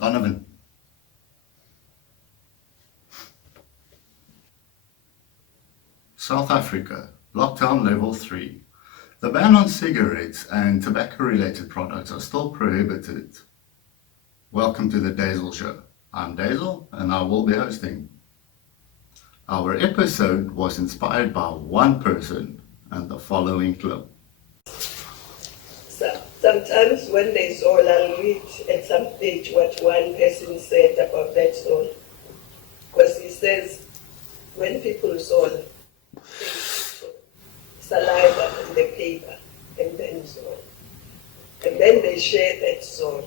Donovan. South Africa, lockdown level 3. The ban on cigarettes and tobacco-related products are still prohibited. Welcome to the Deyzel Show. I'm Deyzel and I will be hosting. Our episode was inspired by one person and the following clip. Sometimes when there's all, I'll read at some stage what one person said about that soul. Because he says, when people soul, they put saliva on the paper and then soul. And then they share that soul.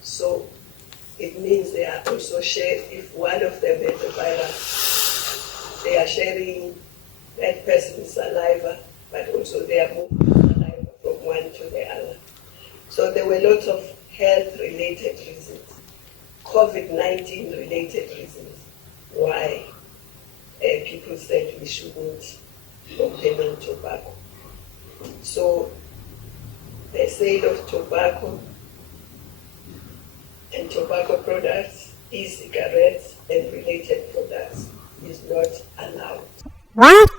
So it means they are also shared, if one of them has a virus, they are sharing that person's saliva, but also they are moving saliva from one to the other. So there were lots of health-related reasons, COVID-19 related reasons, why people said we shouldn't open on tobacco. So the sale of tobacco and tobacco products, e-cigarettes and related products is not allowed. What?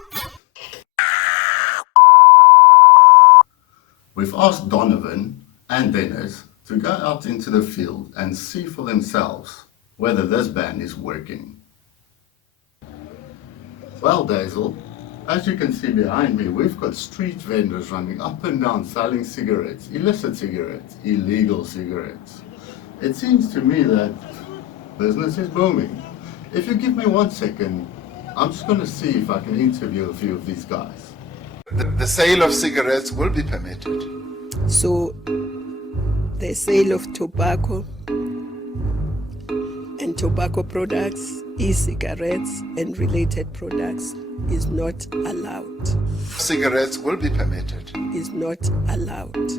We've asked Donovan and Dennis to go out into the field and see for themselves whether this ban is working. Well, Deyzel, as you can see behind me, we've got street vendors running up and down selling cigarettes, illicit cigarettes, illegal cigarettes. It seems to me that business is booming. If you give me 1 second, I'm just going to see if I can interview a few of these guys. The sale of cigarettes will be permitted. So the sale of tobacco and tobacco products, e-cigarettes and related products is not allowed. Cigarettes will be permitted. Is not allowed.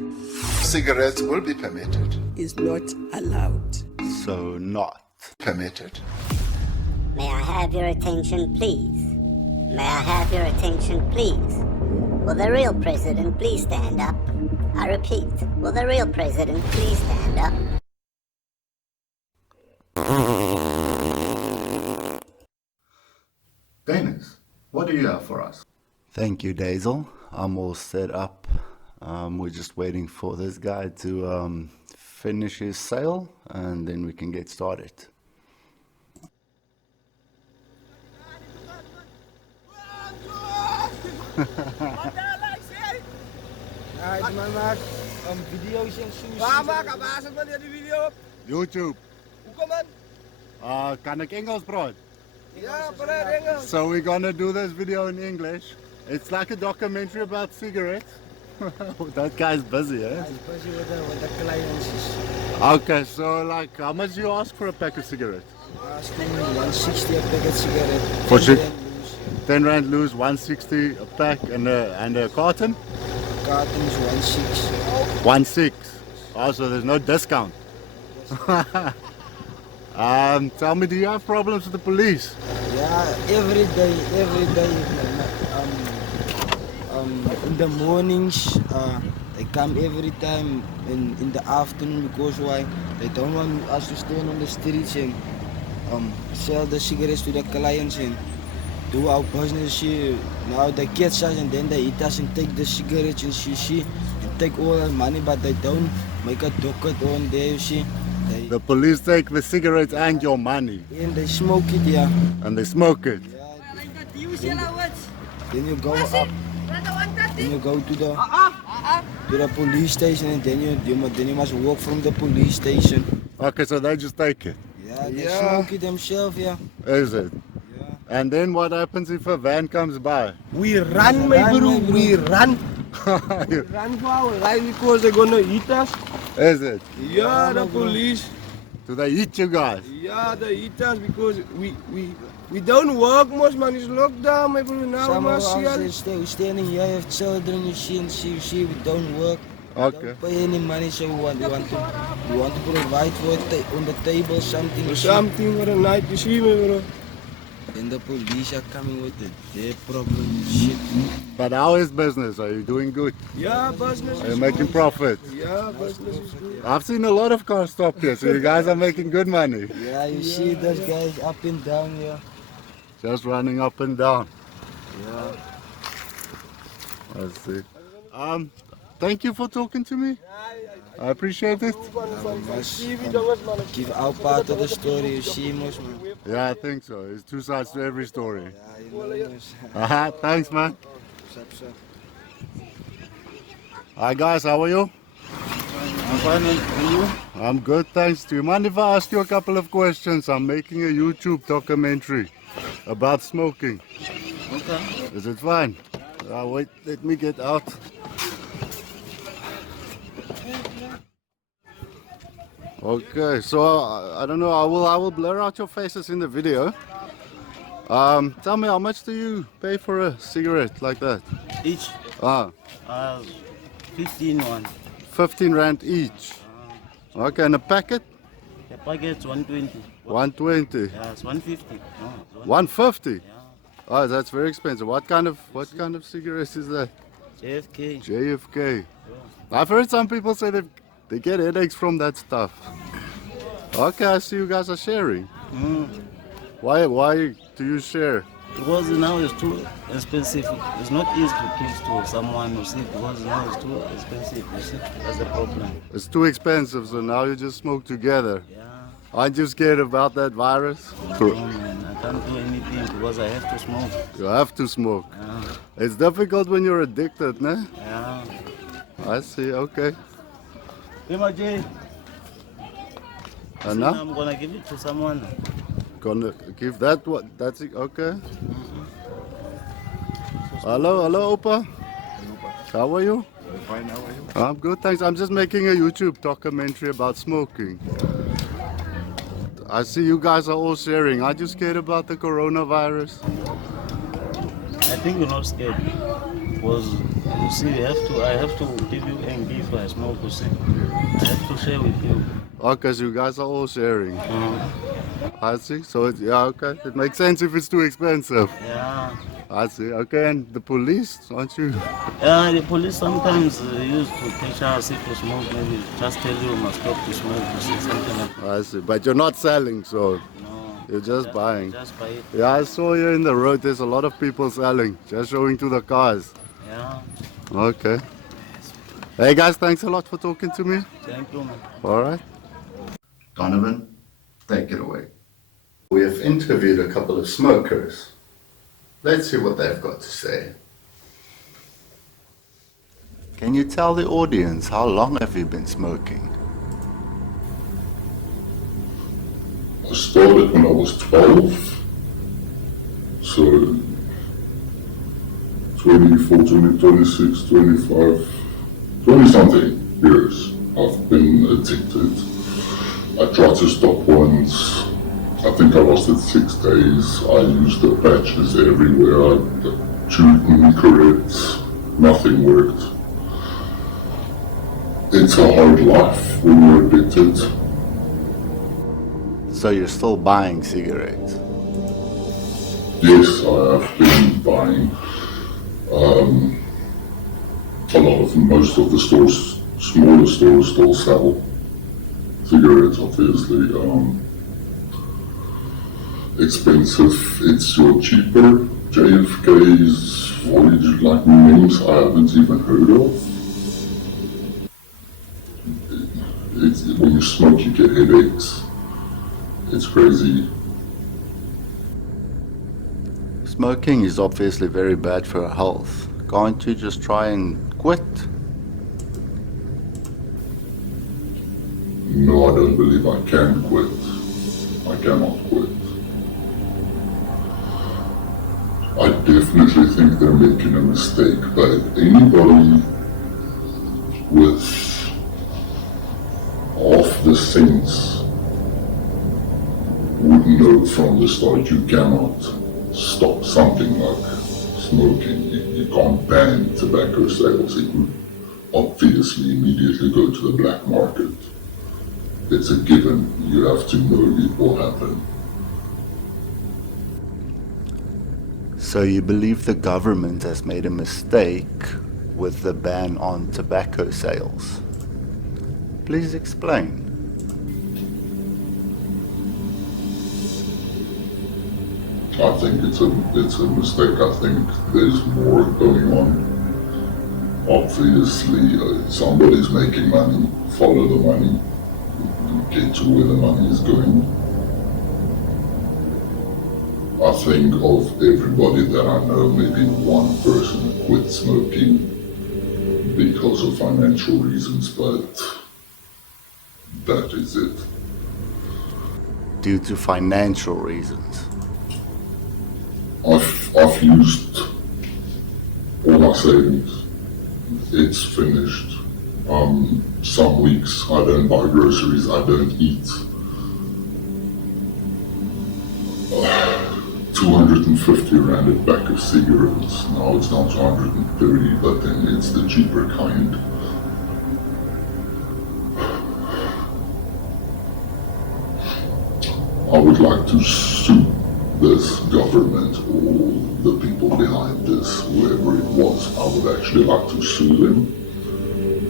Cigarettes will be permitted. Is not allowed. So not Permitted. May I have your attention, please? May I have your attention, please? Will the real president please stand up? I repeat, will the real president please stand up? Dennis, what do you have for us? Thank you, Deyzel. I'm all set up. We're just waiting for this guy to finish his sale and then we can get started. Waar is het die video op? YouTube. Hoe kom het? Kan ik Engels praten? Ja, praat Engels. So we're gonna do this video in English. It's like a documentary about cigarettes. That guy's busy, eh? He's busy with the clients. Okay, so like how much do you ask for a pack of cigarettes? Asking 160 a packet cigarette. For shit? 10 rand loose, 160 a pack and a carton? Carton is 160. 1.6. Oh, so there's no discount. Tell me, do you have problems with the police? Yeah, every day. In the mornings, they come every time in the afternoon because why? They don't want us to stand on the streets and sell the cigarettes to the clients and do our business here. Now they catch us and then they hit us and take the cigarettes and shishi and take all the money, but they don't make a docket on there, you see. The police take the cigarettes and your money. And they smoke it, yeah. And they smoke it. Yeah. Then you go up. Then you go to the police station and then you must walk from the police station. Okay, so they just take it. Yeah, they smoke it themselves, yeah. Is it? Yeah. And then what happens if a van comes by? We run, my bro, we run. We run for our life because they're gonna hit us. Is it? Yeah, the police. Do they hit you guys? Yeah, they hit us because we don't work much, man. It's lockdown, my bro. Now Some we of must us we're standing here, we have children, you see, we don't work. Okay. Don't pay any money, so we want to provide for on the table something. something for the night, you see, my bro. Then the police are coming with their problem shit. But how is business? Are you doing good? Yeah, business Are you is making good. profit? Yeah, business is good. I've seen a lot of cars stop here, so you guys are making good money. Yeah, you see those guys up and down here. Just running up and down. Yeah. I see. Thank you for talking to me. I appreciate it. We must give our part of the story, you see, most man. Yeah, I think so. There's two sides to every story. Yeah, you know, most. Thanks, man. Sup, sup. Hi, guys. How are you? I'm fine, and you? I'm good, thanks. Do you mind if I ask you a couple of questions? I'm making a YouTube documentary about smoking. Okay. Is it fine? Wait, let me get out. Okay, so I don't know. I will blur out your faces in the video. Tell me, how much do you pay for a cigarette like that? Each 15 one. 15 rand each. Okay, and a packet? The packet's 120. 120. Yeah, it's 150. No, it's 150. Yeah. Oh, that's very expensive. What kind of cigarettes is that? JFK. JFK. I've heard some people say they get headaches from that stuff. Okay, I see you guys are sharing. Why do you share? Because now it's too expensive. It's not easy to give to someone who sick because now it's too expensive. You see, that's the problem. It's too expensive, so now you just smoke together. Yeah. Aren't you scared about that virus? No, man, I can't do anything because I have to smoke. You have to smoke. Yeah. It's difficult when you're addicted, ne? Yeah. I see, okay. Hey, my Jay. And now? I'm gonna give it to someone. Gonna give that what? That's it, okay. Hello, Opa. How are you? I'm fine, how are you? I'm good, thanks. I'm just making a YouTube documentary about smoking. I see you guys are all sharing. Aren't you scared about the coronavirus? I think you're not scared. Because you see, I have to give you and give I smoke, you see. I have to share with you. Oh, because you guys are all sharing. I see. So, yeah, okay. It makes sense if it's too expensive. Yeah. I see. Okay, and the police, aren't you? Yeah, the police sometimes used to catch us if you smoke, maybe just tell you must stop to smoke, you see, something like that. I see. But you're not selling, so No. you're just buying. Just buy it. Yeah, I saw you in the road. There's a lot of people selling, just showing to the cars. Yeah. Okay. Hey guys, thanks a lot for talking to me. Thank you, man. All right. Donovan, take it away. We have interviewed a couple of smokers. Let's see what they've got to say. Can you tell the audience how long have you been smoking? I started when I was 12, so 24, 20, 26, 25, 20 something years I've been addicted. I tried to stop once, I think I lasted 6 days. I used the patches everywhere, I chewed cigarettes, nothing worked. It's a hard life when you're addicted. So you're still buying cigarettes? Yes, I have been buying. Most of the stores, smaller stores still sell cigarettes, obviously. Expensive, it's your cheaper. JFK's voyage, like names I haven't even heard of. When you smoke, you get headaches. It's crazy. Smoking is obviously very bad for your health. Can't you just try and quit? No, I don't believe I can quit. I cannot quit. I definitely think they're making a mistake, but anybody with half the sense would know from the start you cannot stop something like smoking. You can't ban tobacco sales. It would obviously immediately go to the black market. It's a given. You have to know it will happen. So you believe the government has made a mistake with the ban on tobacco sales? Please explain. I think it's a mistake. I think there's more going on. Obviously, somebody's making money. Follow the money. Get to where the money is going. I think of everybody that I know, maybe one person quit smoking because of financial reasons, but that is it. Due to financial reasons. I've used all my savings. It's finished. Some weeks I don't buy groceries, I don't eat. 250 rand a pack of cigarettes. Now it's down to 130, but then it's the cheaper kind. I would like to sue this government or the people behind this, whoever it was. I would actually like to sue them.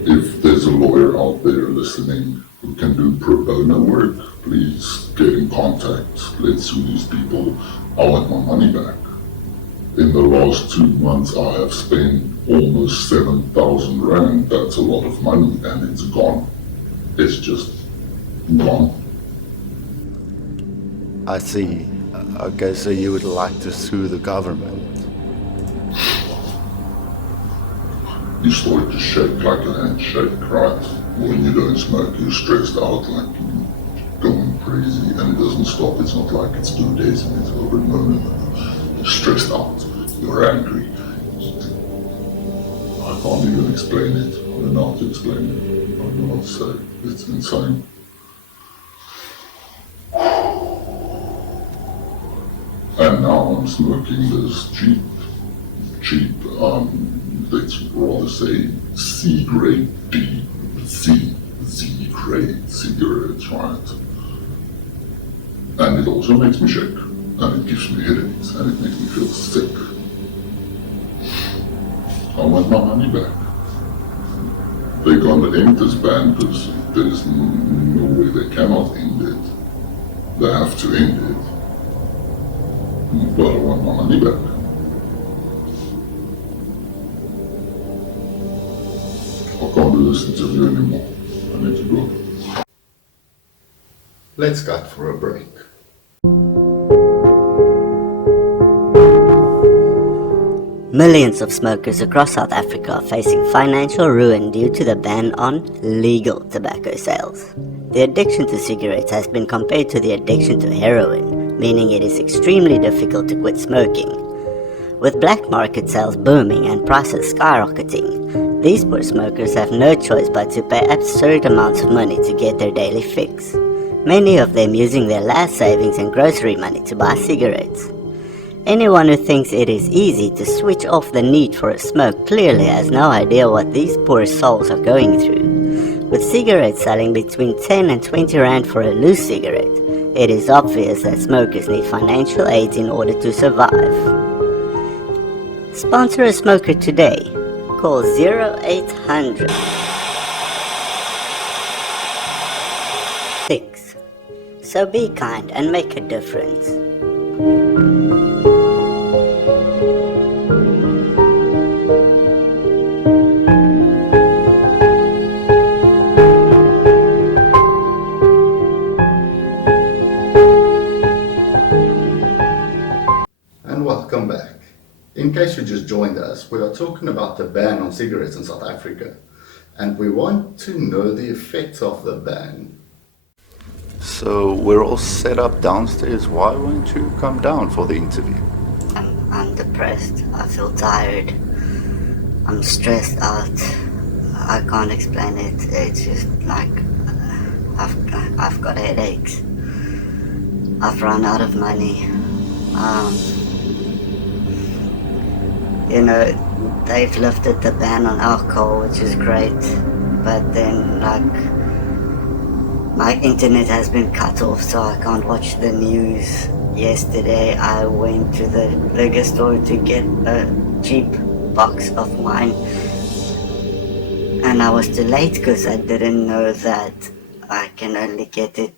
If there's a lawyer out there listening who can do pro bono work, please get in contact. Let's sue these people. I want my money back. In the last 2 months, I have spent almost 7,000 rand. That's a lot of money, and it's gone. It's just gone. I see. Okay, so you would like to sue the government. You start to shake like a handshake, right? When you don't smoke, you're stressed out, like you're going crazy, and it doesn't stop. It's not like it's 2 days and it's over. No. You're stressed out. You're angry. I can't even explain it. I don't know how to explain it. I don't know what to say. It's insane. And now I'm smoking this cheap, let's rather say C-grade Z-grade cigarettes, right? And it also makes me shake, and it gives me headaches, and it makes me feel sick. I want my money back. They're gonna end this ban because there's no way they cannot end it. They have to end it. But I want my money back. I can't do this interview anymore. I need to go. Let's cut for a break. Millions of smokers across South Africa are facing financial ruin due to the ban on legal tobacco sales. The addiction to cigarettes has been compared to the addiction to heroin, meaning it is extremely difficult to quit smoking. With black market sales booming and prices skyrocketing, these poor smokers have no choice but to pay absurd amounts of money to get their daily fix, many of them using their last savings and grocery money to buy cigarettes. Anyone who thinks it is easy to switch off the need for a smoke clearly has no idea what these poor souls are going through. With cigarettes selling between 10 and 20 rand for a loose cigarette, it is obvious that smokers need financial aid in order to survive. Sponsor a smoker today. Call 0800 6. So be kind and make a difference. And welcome back. In case you just joined us, we are talking about the ban on cigarettes in South Africa, and we want to know the effects of the ban. So we're all set up downstairs. Why won't you come down for the interview? I'm depressed. I feel tired. I'm stressed out. I can't explain it. It's just like I've got headaches. I've run out of money. They've lifted the ban on alcohol, which is great, but then my internet has been cut off, so I can't watch the news. yesterday I went to the liquor store to get a cheap box of wine, and I was too late because I didn't know that I can only get it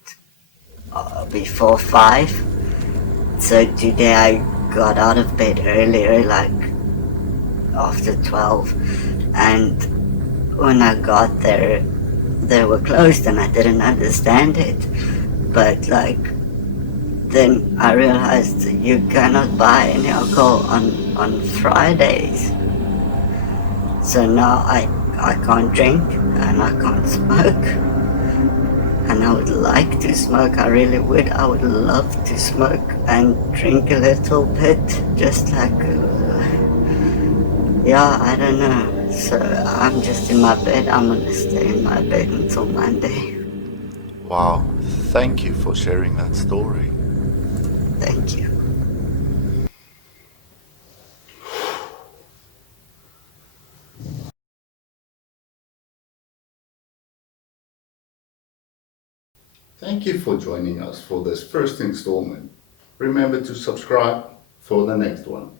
before 5. So today I got out of bed earlier, like after 12, and when I got there, they were closed and I didn't understand it. But like, then I realized you cannot buy any alcohol on Fridays. So now I can't drink and I can't smoke. And I would like to smoke, I really would. I would love to smoke and drink a little bit, just like, yeah, I don't know. So I'm just in my bed. I'm gonna stay in my bed until Monday. Wow, thank you for sharing that story. Thank you. Thank you for joining us for this first installment. Remember to subscribe for the next one.